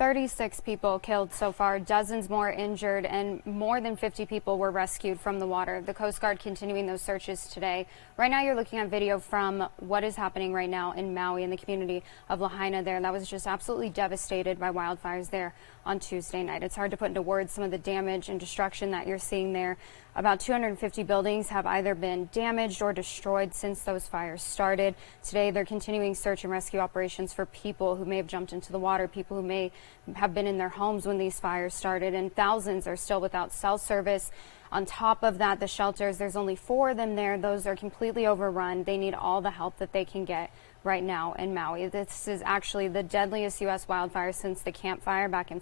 36 people killed so far, dozens more injured, and more than 50 people were rescued from the water. The Coast Guard continuing those searches today. Right now you're looking at video from what is happening right now in Maui, in the community of Lahaina there. That was just absolutely devastated by wildfires there on Tuesday night. It's hard to put into words some of the damage and destruction that you're seeing there. About 250 buildings have either been damaged or destroyed since those fires started. Today, they're continuing search and rescue operations for people who may have jumped into the water, people who may have been in their homes when these fires started, and thousands are still without cell service. On top of that, the shelters, there's only 4 of them there. Those are completely overrun. They need all the help that they can get right now in Maui. This is actually the deadliest U.S. wildfire since the Camp Fire back in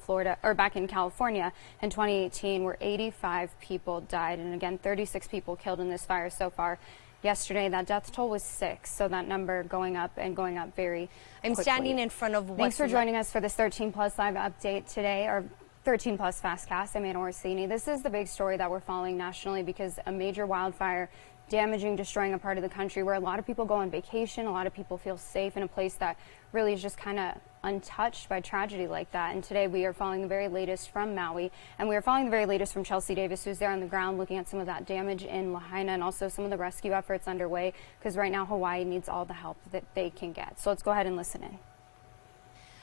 back in California in 2018, where 85 people died, and again 36 people killed in this fire so far. Yesterday, that death toll was 6, so that number going up and going up very quickly. I'm standing in front of Thanks for joining us for this 13 Plus Live update today, or 13 Plus FastCast. I'm Anna Orsini. This is the big story that we're following nationally because a major wildfire damaging, destroying a part of the country where a lot of people go on vacation, a lot of people feel safe in a place that really is just kind of untouched by tragedy like that. And today we are following the very latest from Maui, and we are following the very latest from Chelsea Davis, who's there on the ground looking at some of that damage in Lahaina and also some of the rescue efforts underway, because right now Hawaii needs all the help that they can get. So let's go ahead and listen in.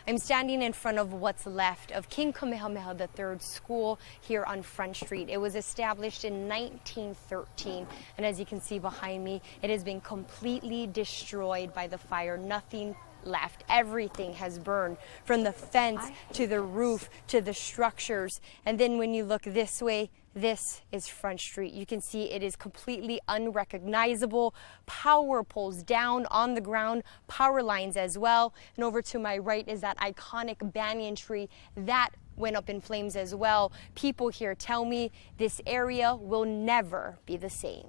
I'm standing in front of what's left of King Kamehameha III School here on Front Street. It was established in 1913, and as you can see behind me, it has been completely destroyed by the fire. Nothing left. Everything has burned, from the fence to the roof to the structures. And then when you look this way, this is Front Street. You can see it is completely unrecognizable. Power poles down on the ground, power lines as well. And over to my right is that iconic banyan tree that went up in flames as well. People here tell me this area will never be the same.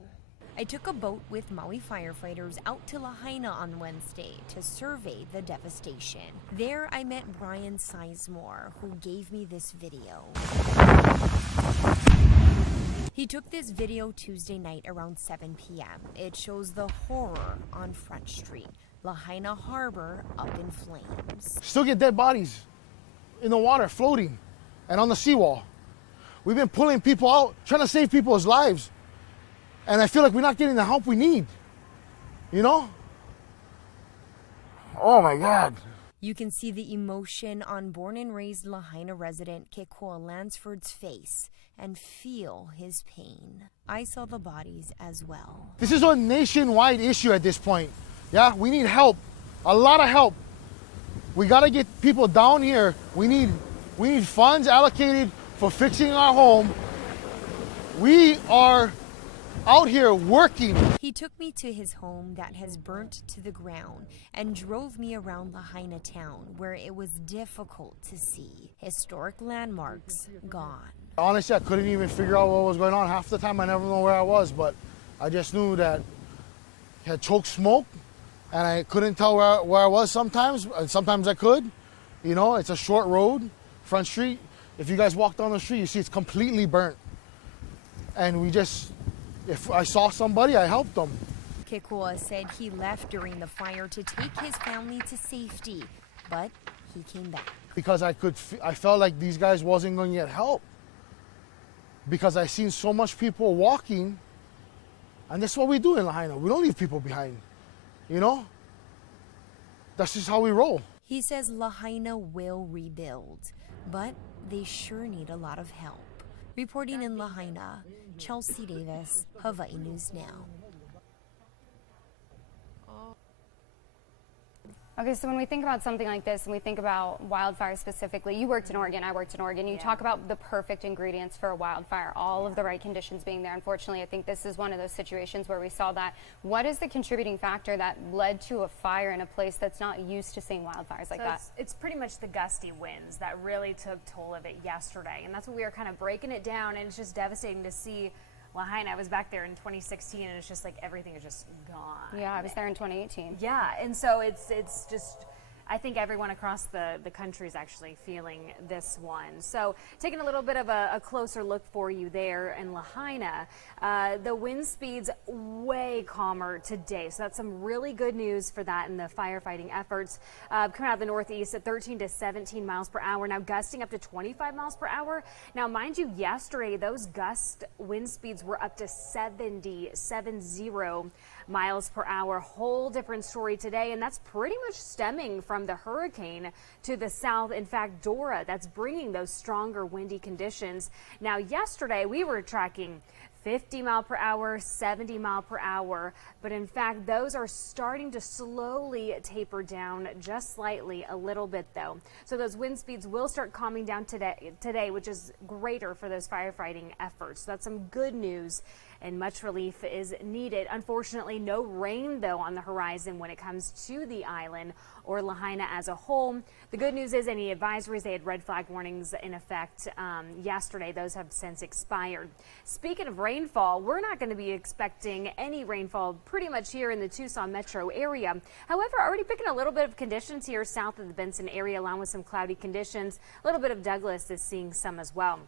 I took a boat with Maui firefighters out to Lahaina on Wednesday to survey the devastation. There I met Brian Sizemore, who gave me this video. He took this video Tuesday night around 7 p.m. It shows the horror on Front Street, Lahaina Harbor up in flames. Still get dead bodies in the water floating and on the seawall. We've been pulling people out, trying to save people's lives. And I feel like we're not getting the help we need, you know? Oh my God. You can see the emotion on born and raised Lahaina resident Kekoa Lansford's face and feel his pain. I saw the bodies as well. This is a nationwide issue at this point. Yeah, we need help, a lot of help. We gotta get people down here. We need funds allocated for fixing our home. We are out here working. He took me to his home that has burnt to the ground and drove me around Lahaina town, where it was difficult to see historic landmarks gone. Honestly, I couldn't even figure out what was going on. Half the time I never know where I was, but I just knew that it had choked smoke, and I couldn't tell where I was sometimes. Sometimes I could. You know, it's a short road, Front Street. If you guys walk down the street, you see it's completely burnt. And if I saw somebody, I helped them. Kekoa said he left during the fire to take his family to safety, but he came back. Because I felt like these guys wasn't going to get help. Because I seen so much people walking, and that's what we do in Lahaina. We don't leave people behind, you know? That's just how we roll. He says Lahaina will rebuild, but they sure need a lot of help. Reporting in Lahaina, Chelsea Davis, Hawaii News Now. Okay, so when we think about something like this and we think about wildfires specifically, you worked in Oregon, I worked in Oregon, you talk about the perfect ingredients for a wildfire, all of the right conditions being there. Unfortunately, I think this is one of those situations where we saw that. What is the contributing factor that led to a fire in a place that's not used to seeing wildfires like that? It's pretty much the gusty winds that really took toll of it yesterday, and that's what we were kind of breaking it down, and it's just devastating to see. Lahaina, I was back there in 2016, and it's just like everything is just gone. Yeah, I was there in 2018. Yeah, and so it's just I think everyone across the country is actually feeling this one. So taking a little bit of a closer look for you there in Lahaina, the wind speeds way calmer today. So that's some really good news for that in the firefighting efforts. Coming out of the northeast at 13 to 17 miles per hour, now gusting up to 25 miles per hour. Now, mind you, yesterday those gust wind speeds were up to 70 miles per hour. Whole different story today, and that's pretty much stemming from the hurricane to the south. In fact, Dora, that's bringing those stronger windy conditions. Now, yesterday we were tracking 50 mile per hour, 70 mile per hour, but in fact those are starting to slowly taper down just slightly, a little bit though. So those wind speeds will start calming down today, which is greater for those firefighting efforts. So that's some good news, and much relief is needed. Unfortunately, no rain though on the horizon when it comes to the island or Lahaina as a whole. The good news is any advisories, they had red flag warnings in effect yesterday. Those have since expired. Speaking of rainfall, we're not going to be expecting any rainfall pretty much here in the Tucson metro area. However, already picking a little bit of conditions here south of the Benson area, along with some cloudy conditions. A little bit of Douglas is seeing some as well.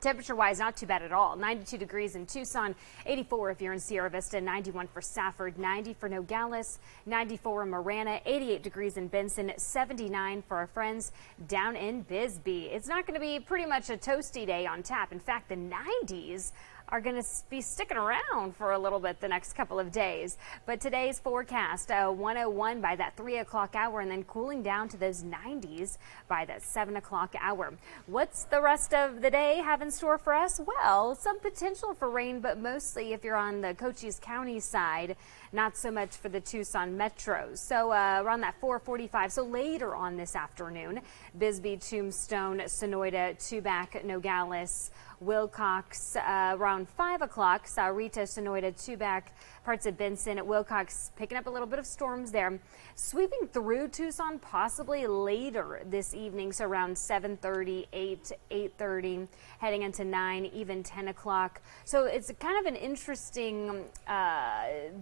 Temperature-wise, not too bad at all. 92 degrees in Tucson, 84 if you're in Sierra Vista, 91 for Safford, 90 for Nogales, 94 in Marana, 88 degrees in Benson, 79 for our friends down in Bisbee. It's not going to be pretty much a toasty day on tap. In fact, the 90s are going to be sticking around for a little bit the next couple of days. But today's forecast, 101 by that 3 o'clock hour, and then cooling down to those 90s by that 7 o'clock hour. What's the rest of the day have in store for us? Well, some potential for rain, but mostly if you're on the Cochise County side, not so much for the Tucson metros. So around that 4:45, so later on this afternoon, Bisbee, Tombstone, Sonoyta, Tubac, Nogales, Wilcox, around 5 o'clock, Saurita, Sonoyta, Tubac, parts of Benson, Wilcox picking up a little bit of storms there. Sweeping through Tucson possibly later this evening, so around 7:30, 8, 8:30, heading into 9, even 10 o'clock. So it's kind of an interesting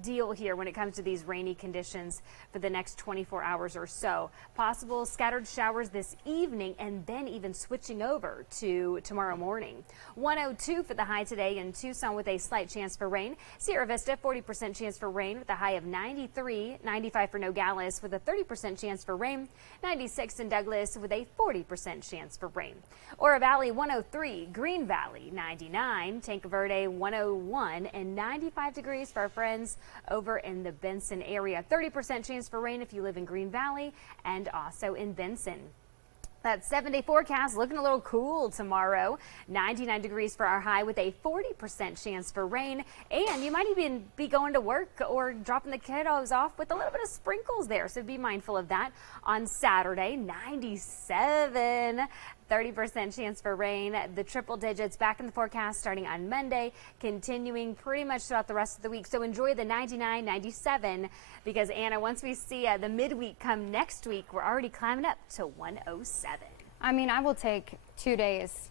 deal here when it comes to these rainy conditions for the next 24 hours or so. Possible scattered showers this evening, and then even switching over to tomorrow morning. 102 for the high today in Tucson with a slight chance for rain. Sierra Vista, 40% chance for rain with a high of 93, 95 for Nogales with a 30% chance for rain, 96 in Douglas with a 40% chance for rain. Oro Valley, 103, Green Valley, 99, Tanque Verde, 101, and 95 degrees for our friends over in the Benson area. 30% chance for rain if you live in Green Valley and also in Benson. That 7-day forecast looking a little cool tomorrow. 99 degrees for our high with a 40% chance for rain. And you might even be going to work or dropping the kiddos off with a little bit of sprinkles there. So be mindful of that. On Saturday, 97. 30% chance for rain. The triple digits back in the forecast starting on Monday, continuing pretty much throughout the rest of the week. So enjoy the 99, 97 because, Anna, once we see the midweek come next week, we're already climbing up to 107. I mean, I will take 2 days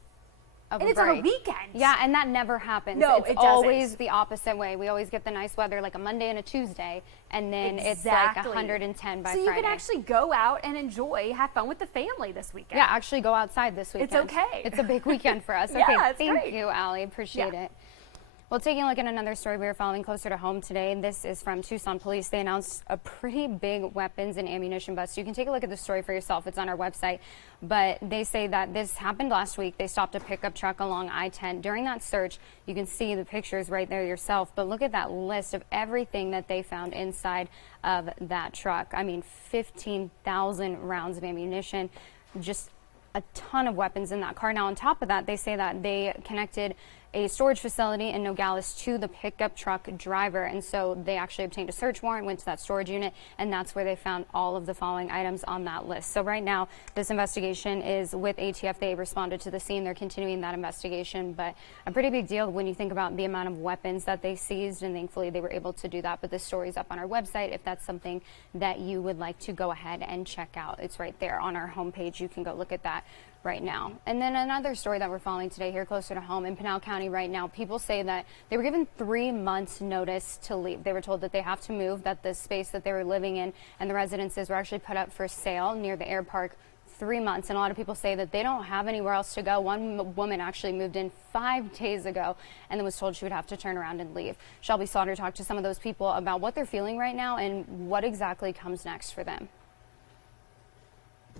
of and a it's break. on a weekend. Yeah, and that never happens. No, it's it doesn't. always the opposite way. We always get the nice weather like a Monday and a Tuesday, and then it's like 110 by Friday. So you can actually go out and enjoy, have fun with the family this weekend. Yeah, actually go outside this weekend. It's okay. It's a big weekend for us. Yeah, Okay, it's thank great. you, Allie. Appreciate it. Well, taking a look at another story we are following closer to home today. This is from Tucson Police. They announced a pretty big weapons and ammunition bust. You can take a look at the story for yourself. It's on our website. But they say that this happened last week. They stopped a pickup truck along I-10. During that search, you can see the pictures right there yourself. But look at that list of everything that they found inside of that truck. I mean, 15,000 rounds of ammunition, just a ton of weapons in that car. Now, on top of that, they say that they connected a storage facility in Nogales to the pickup truck driver, and so they actually obtained a search warrant, went to that storage unit, and that's where they found all of the following items on that list. So right now, this investigation is with ATF. They responded to the scene. They're continuing that investigation, but a pretty big deal when you think about the amount of weapons that they seized, and thankfully they were able to do that. But this story's up on our website if that's something that you would like to go ahead and check out. It's right there on our homepage. You can go look at that right now. And then another story that we're following today here closer to home in Pinal County right now, people say that they were given 3 months notice to leave. They were told that they have to move, that the space that they were living in and the residences were actually put up for sale near the air park. 3 months, and a lot of people say that they don't have anywhere else to go. One woman actually moved in 5 days ago and then was told she would have to turn around and leave. Shelby Slaughter talked to some of those people about what they're feeling right now and what exactly comes next for them.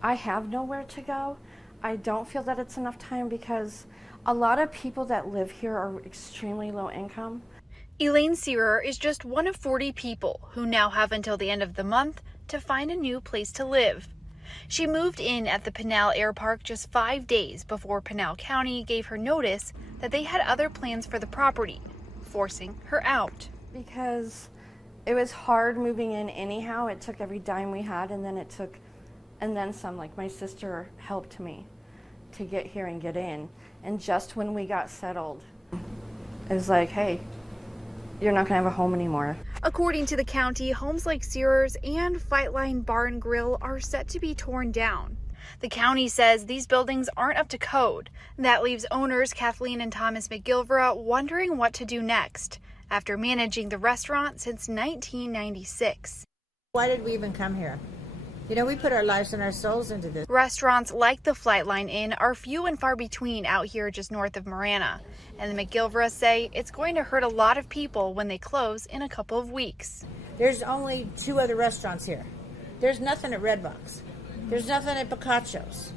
I have nowhere to go. I don't feel that it's enough time because a lot of people that live here are extremely low income. Elaine Searer is just one of 40 people who now have until the end of the month to find a new place to live. She moved in at the Pinal Air Park just 5 days before Pinal County gave her notice that they had other plans for the property, forcing her out. Because it was hard moving in anyhow. It took every dime we had, and then some. Like, my sister helped me to get here and get in. And just when we got settled, it was like, hey, you're not going to have a home anymore. According to the county, homes like Searer's and Fightline Bar and Grill are set to be torn down. The county says these buildings aren't up to code. That leaves owners Kathleen and Thomas McGilvra wondering what to do next after managing the restaurant since 1996. Why did we even come here? You know, we put our lives and our souls into this. Restaurants like the Flightline Inn are few and far between out here just north of Marana. And the McGilvras say it's going to hurt a lot of people when they close in a couple of weeks. There's only 2 other restaurants here. There's nothing at Redbox. There's nothing at Picacio's.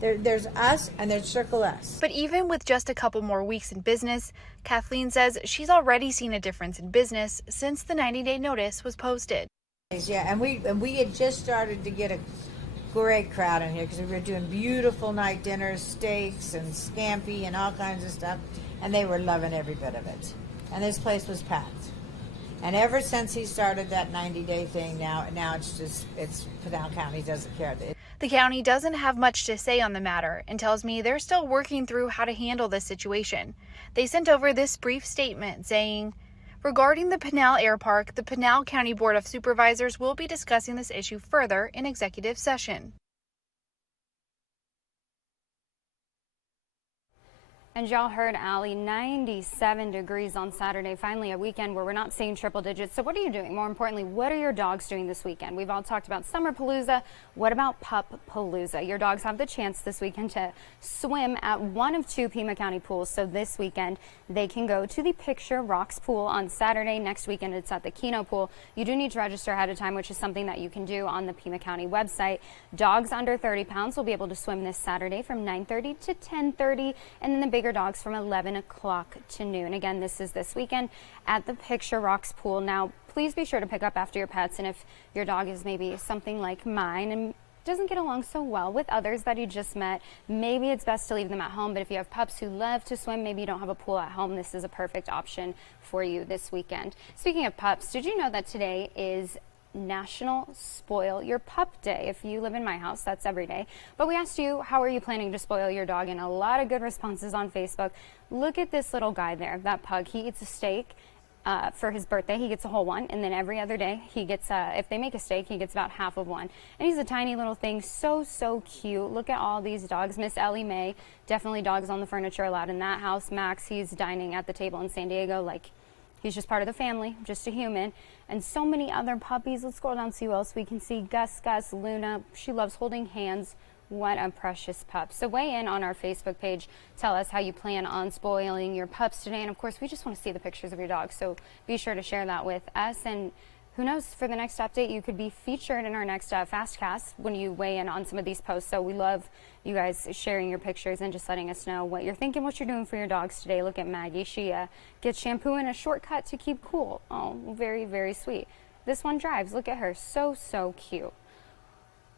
There's us and there's Circle S. But even with just a couple more weeks in business, Kathleen says she's already seen a difference in business since the 90-day notice was posted. Yeah, and we had just started to get a great crowd in here because we were doing beautiful night dinners, steaks and scampi and all kinds of stuff, and they were loving every bit of it. And this place was packed. And ever since he started that 90-day thing, now it's Pinal County doesn't care. The county doesn't have much to say on the matter and tells me they're still working through how to handle this situation. They sent over this brief statement saying, regarding the Pinal Air Park, the Pinal County Board of Supervisors will be discussing this issue further in executive session. And y'all heard Allie, 97 degrees on Saturday, finally a weekend where we're not seeing triple digits. So what are you doing? More importantly, what are your dogs doing this weekend? We've all talked about Summer Palooza. What about Pup Palooza? Your dogs have the chance this weekend to swim at one of 2 Pima County pools. So this weekend, they can go to the Picture Rocks pool on Saturday. Next weekend, it's at the Keno pool. You do need to register ahead of time, which is something that you can do on the Pima County website. Dogs under 30 pounds will be able to swim this Saturday from 9:30 to 10:30, and then the bigger dogs from 11 o'clock to noon. Again, this is this weekend at the Picture Rocks pool. Now, please be sure to pick up after your pets, and if your dog is maybe something like mine and doesn't get along so well with others that you just met, maybe it's best to leave them at home. But if you have pups who love to swim, maybe you don't have a pool at home, this is a perfect option for you this weekend. Speaking of pups, did you know that today is National Spoil Your Pup Day? If you live in my house, that's every day. But we asked you, how are you planning to spoil your dog? And a lot of good responses on Facebook. Look at this little guy there, that pug. He eats a steak. For his birthday, he gets a whole one, and then every other day he gets, if they make a steak, he gets about half of one. And he's a tiny little thing, so cute. Look at all these dogs. Miss Ellie Mae, definitely dogs on the furniture allowed in that house. Max, he's dining at the table in San Diego, like he's just part of the family, just a human. And so many other puppies. Let's scroll down, see who else we can see. Gus, Luna, she loves holding hands. What a precious pup. So weigh in on our Facebook page. Tell us how you plan on spoiling your pups today. And of course, we just want to see the pictures of your dogs. So be sure to share that with us. And who knows, for the next update, you could be featured in our next FastCast when you weigh in on some of these posts. So we love you guys sharing your pictures and just letting us know what you're thinking, what you're doing for your dogs today. Look at Maggie. She gets shampoo and a shortcut to keep cool. Oh, very sweet. This one drives. Look at her. So cute.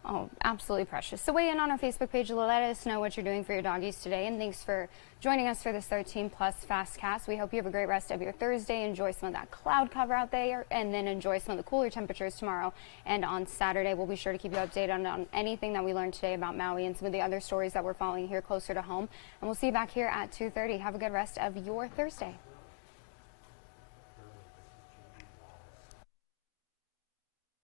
Oh, absolutely precious. So weigh in on our Facebook page. Let us know what you're doing for your doggies today. And thanks for joining us for this 13 Plus FastCast. We hope you have a great rest of your Thursday. Enjoy some of that cloud cover out there, and then enjoy some of the cooler temperatures tomorrow. And on Saturday, we'll be sure to keep you updated on anything that we learned today about Maui and some of the other stories that we're following here closer to home. And we'll see you back here at 2:30. Have a good rest of your Thursday.